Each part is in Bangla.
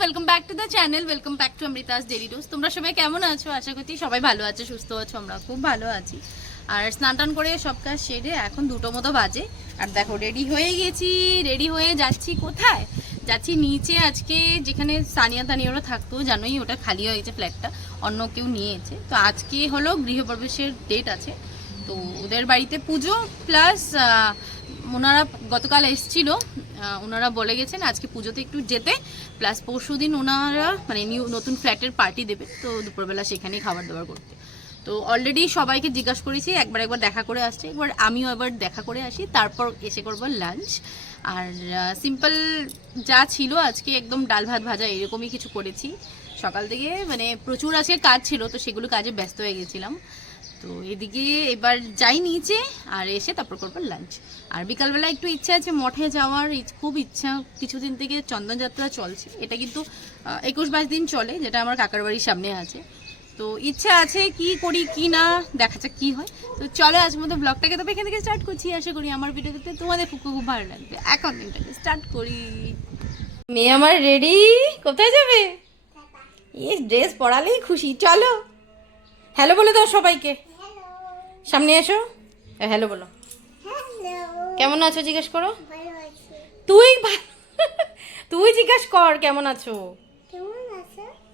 Welcome back to the channel, welcome back to Amrita's daily dose. তোমরা সবাই কেমন আছো? আশা করছি সবাই ভালো আছো, সুস্থ আছো। আমরা খুব ভালো আছি। আর স্নান টান করে সব কাজ সেরে এখন 2টো মতো বাজে। আর দেখো রেডি হয়ে গেছি, রেডি হয়ে যাচ্ছি। কোথায় যাচ্ছি? নিচে। আজকে যেখানে সানিয়া তানিয়ারা থাকতো জানোই, ওটা খালি হয়েছে ফ্ল্যাটটা, অন্য কেউ নিয়েছে। তো আজকে হলো গৃহপ্রবেশের ডেট আছে। তো ওদের বাড়িতে পুজো প্লাস ওনারা গতকাল এসেছিল, ওনারা বলে গেছেন আজকে পুজোতে একটু যেতে, প্লাস পরশু দিন ওনারা মানে নতুন ফ্ল্যাটের পার্টি দেবে, তো দুপুরবেলা সেখানেই খাবার দাবার করতে। তো অলরেডি সবাইকে জিজ্ঞাসা করেছি, একবার দেখা করে আসছে, একবার আমিও এবার দেখা করে আসি, তারপর এসে করবো লাঞ্চ। আর সিম্পল যা ছিল আজকে একদম ডাল ভাত ভাজা এরকমই কিছু করেছি। সকাল থেকে মানে প্রচুর আজকে কাজ ছিল, তো সেগুলো কাজে ব্যস্ত হয়ে গেছিলাম। তো এদিকে এবার যাই নিচে, আর এসে তারপর করবো লাঞ্চ। আর বিকালবেলা একটু ইচ্ছা আছে মঠে যাওয়ার, খুব ইচ্ছা। কিছুদিন থেকে চন্দনযাত্রা চলছে, এটা কিন্তু 21-22 দিন চলে, যেটা আমার কাকার বাড়ির সামনে আছে। তো ইচ্ছা আছে, কি করি কি না দেখা যাক কি হয়। তো চলে আজকের মতো ব্লগটাকে তবে এখান থেকে স্টার্ট করছি। আশা করি আমার ভিডিওতে তোমাদের খুব খুব ভালো লাগবে। এখন দিনটাকে স্টার্ট করি। মেয়ে আমার রেডি। কোথায় যাবে? এই ড্রেস পরালেই খুশি। চলো হ্যালো বলে দাও সবাইকে। সামনে এসো, হ্যালো বলো। কেমন আছো জিজ্ঞেস করো। তুই তুই জিজ্ঞেস কর কেমন আছো।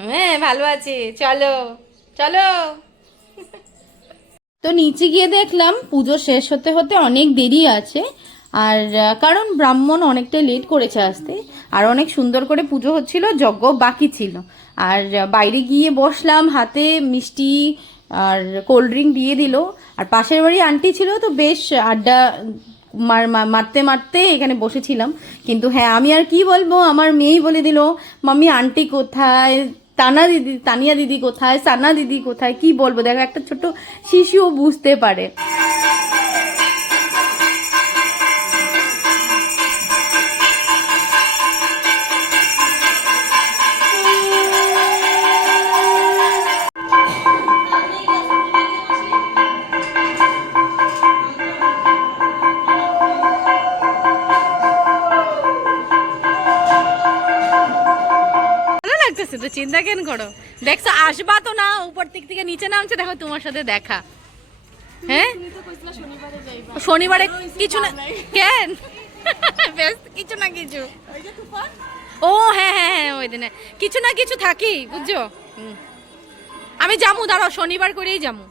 হ্যাঁ ভালো আছে, চলো চলো। তো নিচে গিয়ে দেখলাম পুজো শেষ হতে হতে অনেক দেরি আছে। আর কারণ ব্রাহ্মণ অনেকটাই লেট করেছে আসতে, আর অনেক সুন্দর করে পুজো হচ্ছিল, যজ্ঞ বাকি ছিল। আর বাইরে গিয়ে বসলাম, হাতে মিষ্টি আর কোল্ড ড্রিঙ্ক দিয়ে দিল। আর পাশের বাড়ি আন্টি ছিল, তো বেশ আড্ডা মারতে মারতে এখানে বসেছিলাম। কিন্তু হ্যাঁ, আমি আর কি বলবো, আমার মেয়েই বলে দিল মাম্মি আন্টি কোথায়, তানিয়া দিদি কোথায়, সানা দিদি কোথায়। কি বলবো, দেখো একটা ছোট শিশুও বুঝতে পারে। তো চিন্তা কেন করো, দেখছো আসবা তো না, উপর দিক থেকে নিচে নামছে, দেখো তোমার সাথে দেখা। হ্যাঁ শনিবারে কিছু না কেন, বেশ কিছু না কিছু। ও হ্যাঁ হ্যাঁ হ্যাঁ, ওই দিনে কিছু না কিছু থাকি, বুঝছো। আমি যাবো, দাঁড়াও শনিবার করেই যাবো।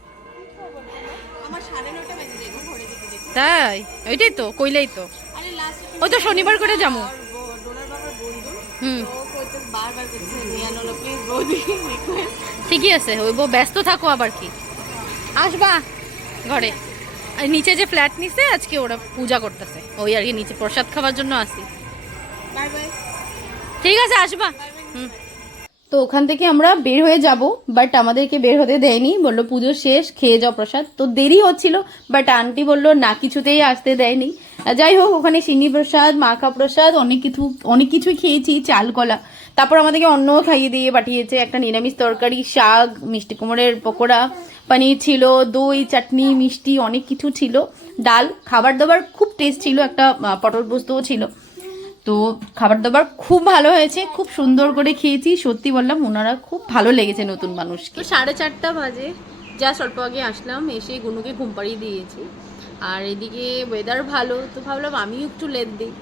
তাই ওইটাই তো কইলেই তো, ওই তো শনিবার করে যাবো। ঠিকই আছে, ওই ব্যস্ত থাকো, আবার কি আসবা ঘরে। নিচে যে ফ্ল্যাট নিছে আজকে ওরা পূজা করতেছে, ওই আর কি নিচে প্রসাদ খাওয়ার জন্য আসি। ঠিক আছে আসবা। তো ওখান থেকে আমরা বের হয়ে যাব, বাট আমাদেরকে বের হতে দেয়নি, বললো পুজো শেষ, খেয়ে যাও প্রসাদ। তো দেরি হচ্ছিল, বাট আন্টি বললো না, কিছুতেই আসতে দেয়নি। যাই হোক, ওখানে সিন্নি প্রসাদ, মাখা প্রসাদ, অনেক কিছুই খেয়েছি, চাল কলা। তারপর আমাদেরকে অন্নও খাইয়ে দিয়ে পাঠিয়েছে, একটা নিরামিষ তরকারি, শাক, মিষ্টি কুমড়ের পকোড়া, পনির ছিল, দই, চাটনি, মিষ্টি, অনেক কিছু ছিল, ডাল। খাবার দাবার খুব টেস্ট ছিল, একটা পটল পোস্তও ছিল। তো খাবার দাবার খুব ভালো হয়েছে, খুব সুন্দর করে খেয়েছি। সত্যি বললাম, ওনারা খুব ভালো লেগেছে নতুন মানুষকে। 4:30 বাজে, যা অল্প আগে আসলাম, এসে গুনুকে ঘুম পাড়িয়ে দিয়েছি। আর এদিকে ওয়েদার ভালো, তো ভাবলাম আমিও একটু লেট দিই।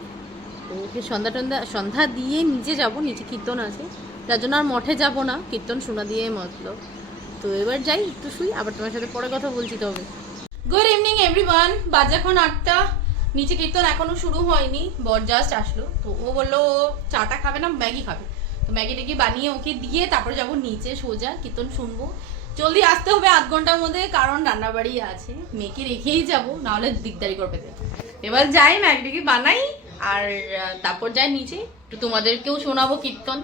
তো ওকে সন্ধ্যা দিয়ে নিচে যাব, নিচে কীর্তন আছে, যার জন্য আর মঠে যাব না, কীর্তন শোনা দিয়ে মতলব। তো এবার যাই, একটু শুই, আবার তোমার সাথে পরে কথা বলছি। তবে গুড ইভিনিং এভরিওয়ান, বাজে এখন 8টা। নিচে কীর্তন এখনো শুরু হয়নি, বর জাস্ট আসলো। তো ও বললো চাটা খাবে না, ম্যাগি খাবে। তো ম্যাগি ট্যাগি বানিয়ে ওকে দিয়ে তারপর যাবো নিচে, সোজা কীর্তন শুনবো। জলদি আসতে হবে 8 ঘন্টার মধ্যে, কারণ রান্নাবাড়ি আছে, মেয়েকে রেখেই যাবো, নাহলে দিকদারি করবে। এবার যাই ম্যাগি ট্যাগি বানাই, আর তারপর যাই নিচে, একটু তোমাদেরকেও শোনাবো কীর্তন।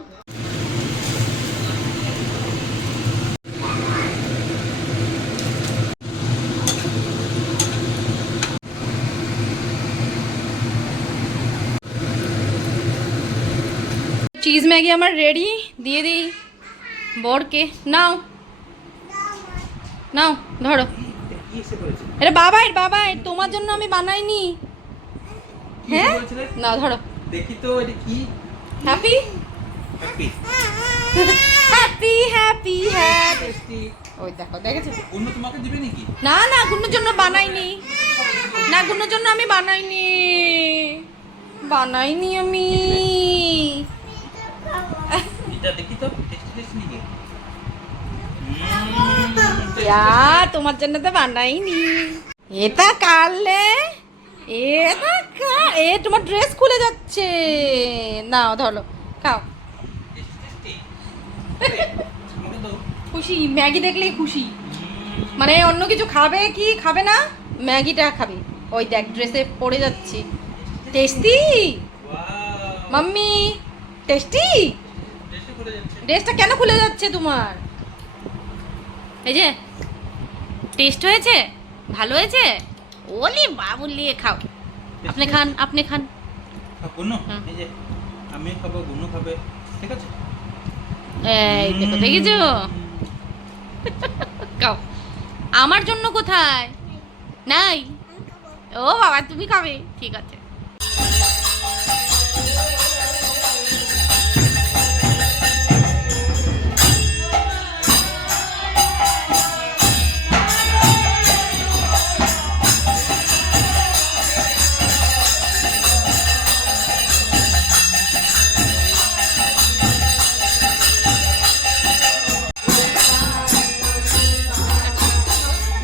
চিজ ম্যাগি আমার রেডি, দিয়ে দিই বরকে। নাও নাও ধরো, এটা বাবাই তোমার জন্য আমি বানাইনি। হ্যাঁ না ধরো, দেখি তো এটা কি। Happy happy happy happy happy. ওই দেখো, দেখেছো? অন্য তোমাকে দিবে নাকি? না না, গুন্নুর জন্য বানাইনি। না, গুন্নুর জন্য আমি বানাইনি। বানাইনি আমি। এটা দেখি তো, টেস্টি টেস্টি নাকি? তোমার জন্য তো বানাইনি। এটা কাটলে তোমার ড্রেস খুলে যাচ্ছে। নাও ধরো, খাও। টেস্টি আমাকে দাও। খুশি, ম্যাগি দেখলেই খুশি। মানে অন্য কিছু খাবে কি খাবে না, ম্যাগিটা খাবে। ওই দেখ, ড্রেসে পড়ে যাচ্ছে। Tasty wow, mummy, tasty. Tasty করে যাচ্ছে। ড্রেসটা কেন খুলে যাচ্ছে তোমার? এই যে টেস্ট হয়েছে, ভালো হয়েছে। ওলি বাবুলি, খাও। আপনি খান, আপনি খান। গুনু, হুম। এই যে আমি খাবো, গুনু খাবে, ঠিক আছে? এই দেখো, দেখেছো? খাও। আমার জন্য কোথায় নাই? ও বাবা, তুমি খাবে, ঠিক আছে।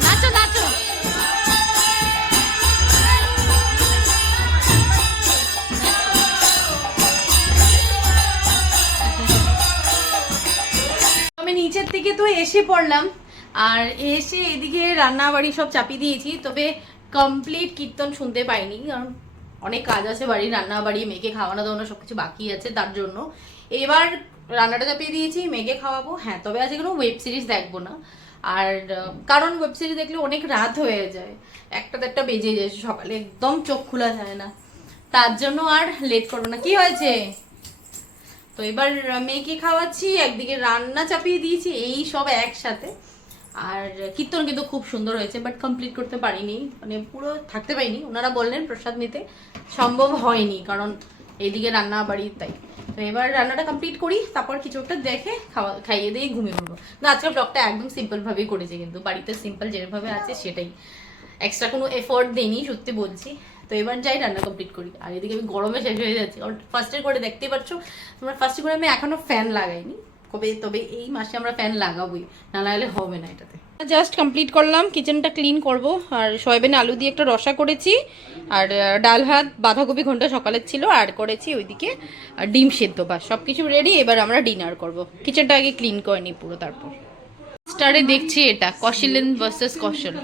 নাচো নাচো। আমি নিচের থেকে তো এসে পড়লাম, আর এসে এদিকে রান্না বাড়ি সব চাপিয়ে দিয়েছি, তবে কমপ্লিট কীর্তন শুনতে পাইনি, কারণ অনেক কাজ আছে বাড়ি, রান্না বাড়ি, মেয়েকে খাওয়ানো দাওয়ানো সব কিছু বাকি আছে, তার জন্য এবার রান্নাটা চাপিয়ে দিয়েছি, মেয়েকে খাওয়াবো। হ্যাঁ, তবে আজকে কোনো ওয়েব সিরিজ দেখবো না। আর কারণ ওয়েব সিরিজ দেখলে অনেক রাত হয়ে যায়, একটা দেড়টা বেজে যায়, সকালে একদম চোখ খোলা যায় না, তার জন্য আর লেট করবো না। কি হয়েছে? তো এবার মেয়েকে খাওয়াচ্ছি, একদিকে রান্না চাপিয়ে দিয়েছি, এই সব একসাথে। আর কীর্তন কিন্তু খুব সুন্দর হয়েছে, বাট কমপ্লিট করতে পারিনি, মানে পুরো থাকতে পারিনি। ওনারা বললেন প্রসাদ নিতে, সম্ভব হয়নি, কারণ এইদিকে রান্না বাড়ি, তাই। তো এবার রান্নাটা কমপ্লিট করি, তারপর কিছু একটা দেখে খাইয়ে দিয়ে ঘুমিয়ে পড়বো। না, আজকের ব্লগটা একদম সিম্পলভাবেই করেছি, কিন্তু বাড়িতে সিম্পল যেভাবে আছে সেটাই, এক্সট্রা কোনো এফোর্ট দিইনি, সত্যি বলছি। তো এবার যাই রান্না কমপ্লিট করি। আর এদিকে আমি গরমে শেষ হয়ে যাচ্ছি, কারণ ফার্স্টের করে দেখতেই পাচ্ছ তোমরা, ফার্স্টে করে আমি এখনো ফ্যান লাগাইনি, তবে এই মাসে আমরা ফ্যান লাগাবোই, না লাগালে হবে না এটাতে। জাস্ট কমপ্লিট করলাম, কিচেনটা ক্লিন করব। আর সয়াবিন আলু দিয়ে একটা রসা করেছি, আর ডাল ভাত বাঁধাকপি ঘন্টা সকালের ছিল, আর করেছি ওইদিকে ডিম সেদ্ধ। বা সব কিছু রেডি, এবার আমরা ডিনার করব। কিচেনটা আগে ক্লিন করে নিই পুরো, তারপর স্টারে দেখছি এটা কৌশিলেন ভার্সেস কৌশল।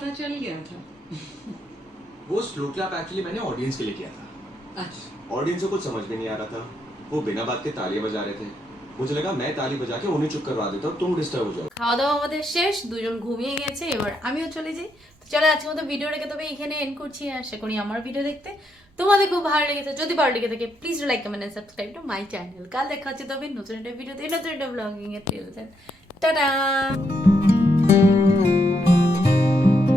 वो स्लो क्लैप एक्चुअली मैंने ऑडियंस के लिए किया था। अच्छा। ऑडियंस को कुछ समझ में नहीं आ रहा था, वो बिना बात के तालियां बजा रहे थे। मुझे लगा मैं ताली बजा के उन्हें चुप करवा देता हूँ, तुम डिस्टर्ब हो जाओ। খাওয়া দাওয়া আমাদের শেষ, দুজন ঘুমিয়ে গেছে, এবার আমিও চলে যাই। তো চলো আজকের মতো ভিডিওটাকে তবে এখানে এন্ড করছি। আশা করি আমার ভিডিও দেখতে তোমাদের খুব ভালো লেগেছে। যদি ভালো লেগে থাকে please like comment and subscribe to my channel. কাল দেখা হচ্ছে তবে নতুন একটা ভিডিওতে, নতুন একটা ব্লগিং এর। টাটা।